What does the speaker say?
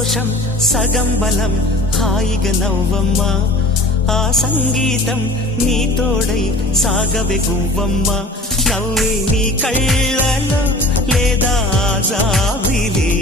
సంతోషం సగం బలం హాయిగా నవ్వమ్మా ఆ సంగీతం నీ తోడై సాగవే గువ్వమ్మ నవ్వే నీ కళ్ళలో లేదా జాబిలే